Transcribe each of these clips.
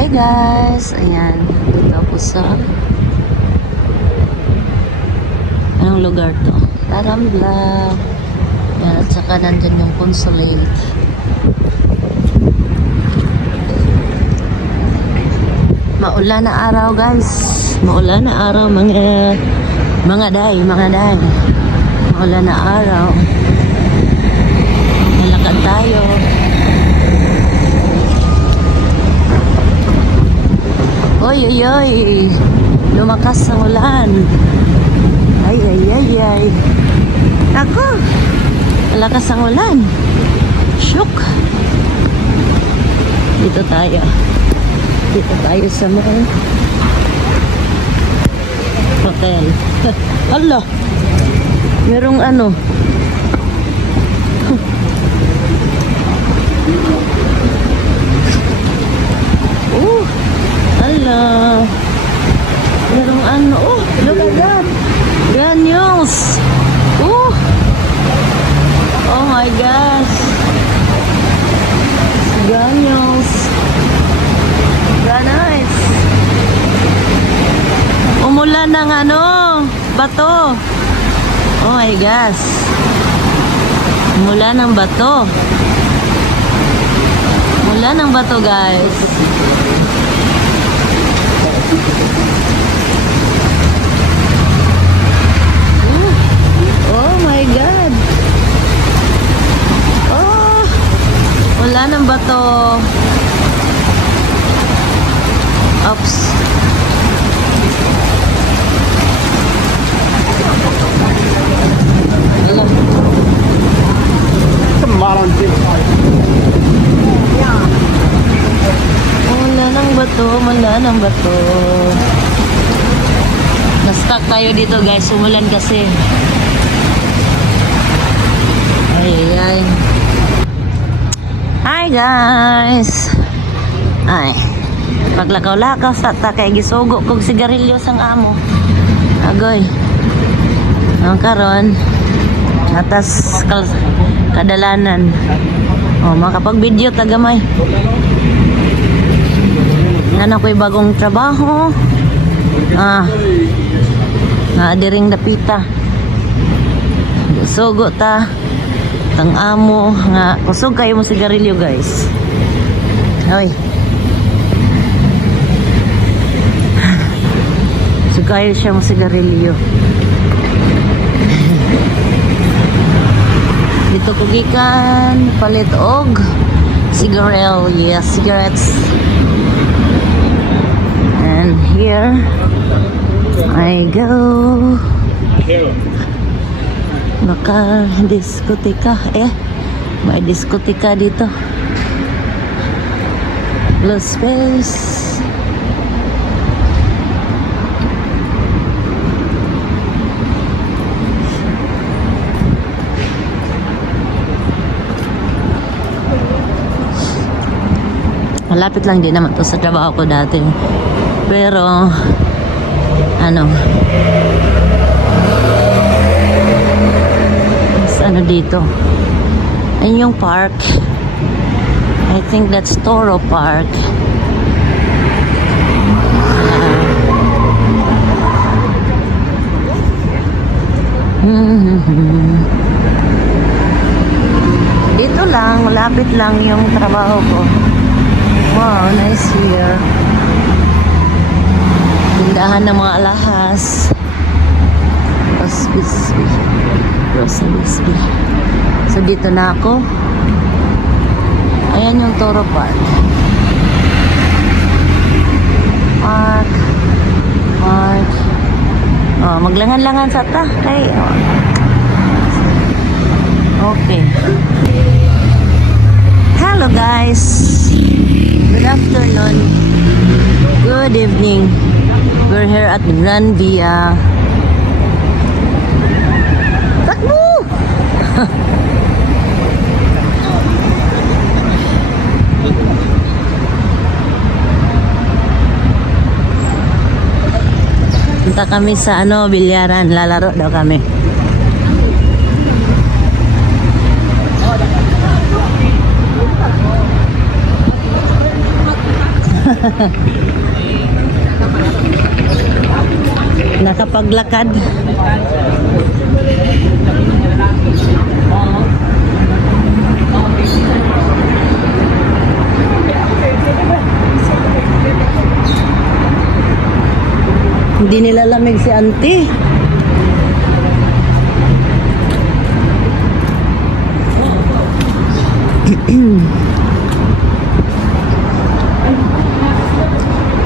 Hey guys, ayan, dito ako sa anong lugar to? Tarambla. Ayan, at saka nandyan yung consulate. Maulan na araw guys, maulan na araw mga day. Maulan na araw. Malakad tayo. Oy, oy, oy. Lumakas ang ulan. Ay. Ako. Malakas ang ulan. Shook. Dito tayo sa mga hotel. Allah. Merong ano. Hello. Merong ano. Oh, look at that. Granules. Oh my gosh. Granules. Nice. Umulan ng ano, bato. Oh my gosh. Umulan ng bato. Umulan ng bato, guys. Oh my God. Oh, wala ng bato. Oops. Hello. Wala ng bato. Na-stuck tayo dito guys, umulan kasi. Ay. Hi guys. Ay. Paglakaw-lakaw sa ta kay gisugo kog sigarilyo sang amo. Agoy. Ang karon atas kadalanan. Oh, makapag-video tagamay. Nan ako'y bagong trabaho. Diring dapita. Sugo ta. Tang amo nga kusog kayo mo sigarilyo guys. Hoy. Sugayo siya mo sigarilyo. Dito ko gikan palit og cigarette. Yes, cigarettes. And here I go. Diskotika. May diskotika dito. Blue space. Malapit lang din naman to sa trabaho ko dati. Pero ano dito ayun yung park. I think that's Toro Park. Dito lang, malapit lang yung trabaho ko. Wow, nice here. Tindahan ng mga alahas. Rosa Bisbee. So dito na ako. Ayan yung Toro Park. Oh, maglangan-langan sa ta. Okay. Hello guys. Good afternoon. Good evening. We're here at Gran Via. Takbo! Punta kami sa bilyaran. Lalaro daw kami. Nakapaglakad. Hindi nila lamig si auntie.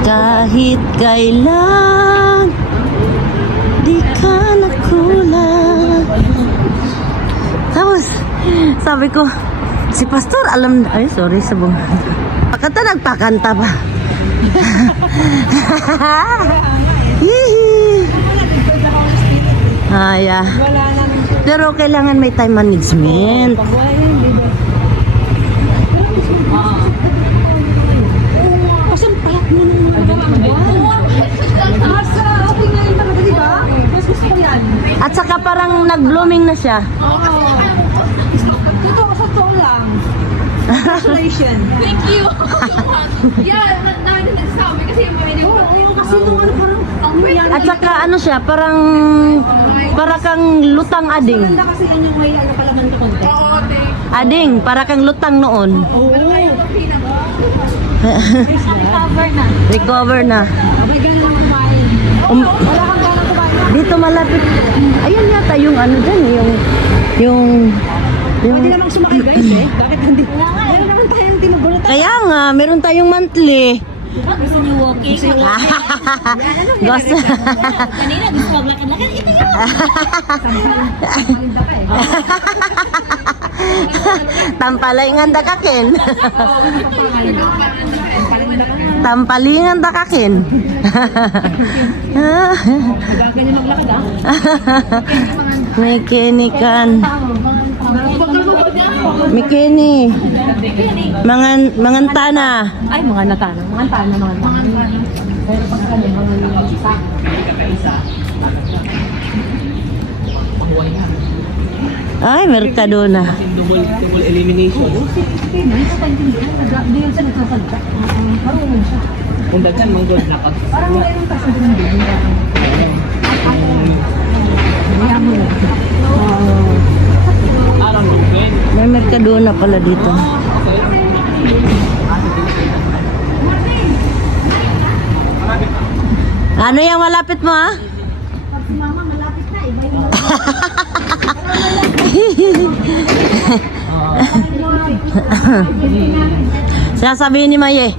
Kahit kailan di ka nakulang. Tapos sabi ko, si Pastor alam na. Ay, sorry sa buong. Pakanta nagpakanta pa. Hihi. Yeah. Pero kailangan may time management. At saka parang nag-blooming na siya. Totoo lang. Congratulations. Thank you. Yeah, nagsasabi kasi yung mga Kasi nung ano parang At saka ano siya, parang para kang lutang ading. maganda kasi yun yung may ano palaman ko konti. Oo, Ading, para kang lutang noon. Oo. Cover na. Recover na. Abay gano'n lang kumain. Wala kang gano'n kumain. Dito malapit. Ayun yata yung ano dyan, yung Pwede namang sumakay guys eh. Bakit hindi? Meron naman tayong tinugulat. kaya nga, meron tayong monthly. Gusto niyo walking? Gusto. Kanina gusto maglakad-lakad. Ito yun. Tampalingan da kakin. Tampalingan da kakin. Ganyan maglakad ah. Mekanikan. Mekani. Mangantana. Ay, mga natana. Mga tana. Pero pag kami, mga isa. Ay, Mercadona. Double elimination. Hindi yan siya nagsasalita. Marunong siya. Kung daghan, manggod na pag... Parang mayroon kasi din din. Araw mo, Ben. May Mercadona pala dito. Ano yung malapit mo, ha? Si mama malapit na. Iba yung Sasabihin ni Maye,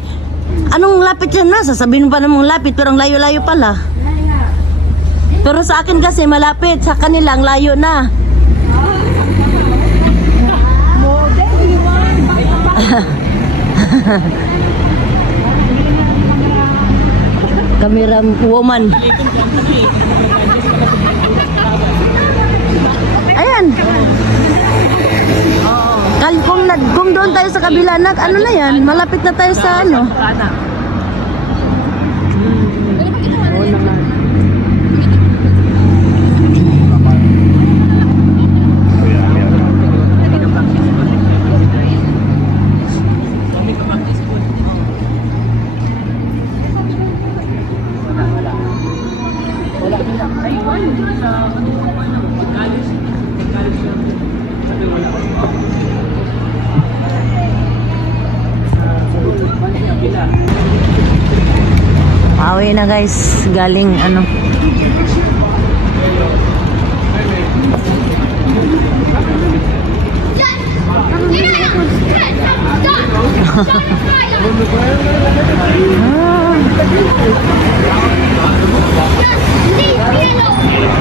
anong lapit yan na? Sasabihin pa namang lapit, pero ang layo-layo pala. Pero sa akin kasi malapit, sa kanila ang layo na. Camera woman. Ayan. Kung doon tayo sa kabila, ano na yan? Malapit na tayo sa ano. Awi na guys, galing ano.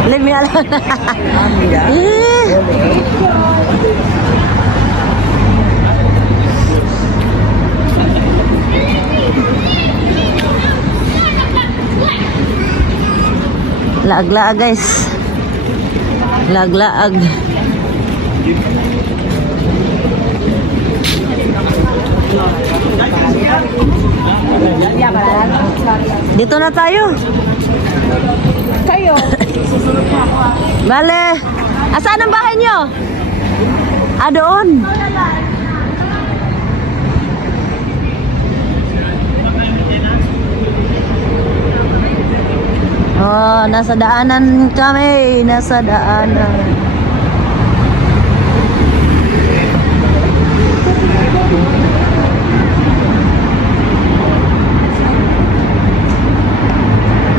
Leave me alone. Laag-laag guys. Laag-laag. Dito na tayo. Kayo. Bale. Asaan ang bahay nyo? Ah, doon. Nasa daanan kami. Nasa daanan.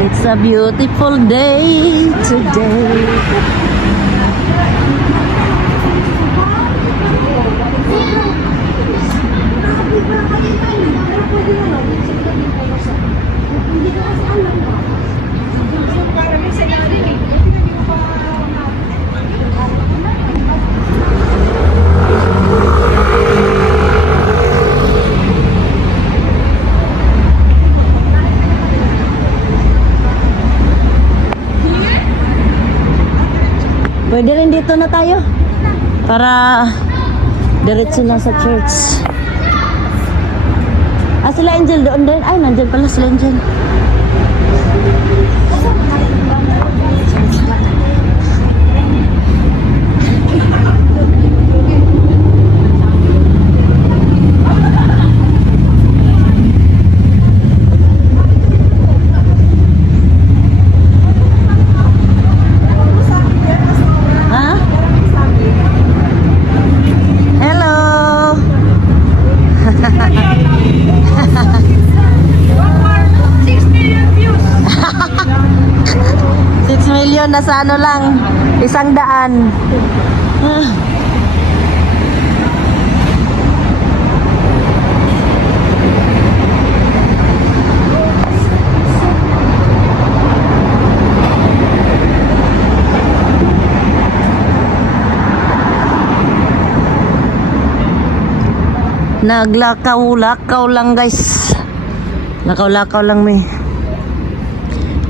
It's a beautiful day today. Pwede rin dito na tayo. Para diretso na sa church. Sila Angel doon din. Ay, nandyan pala sila Angel. Ha? Hello. 6 million na sa ano lang, 100. Naglakaw-lakaw lang guys. Lakaw-lakaw lang may.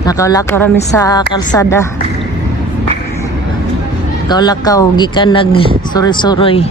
Lakaw-lakaw rami sa kalsada. Lakaw-lakaw gikan nag suroy-suroy.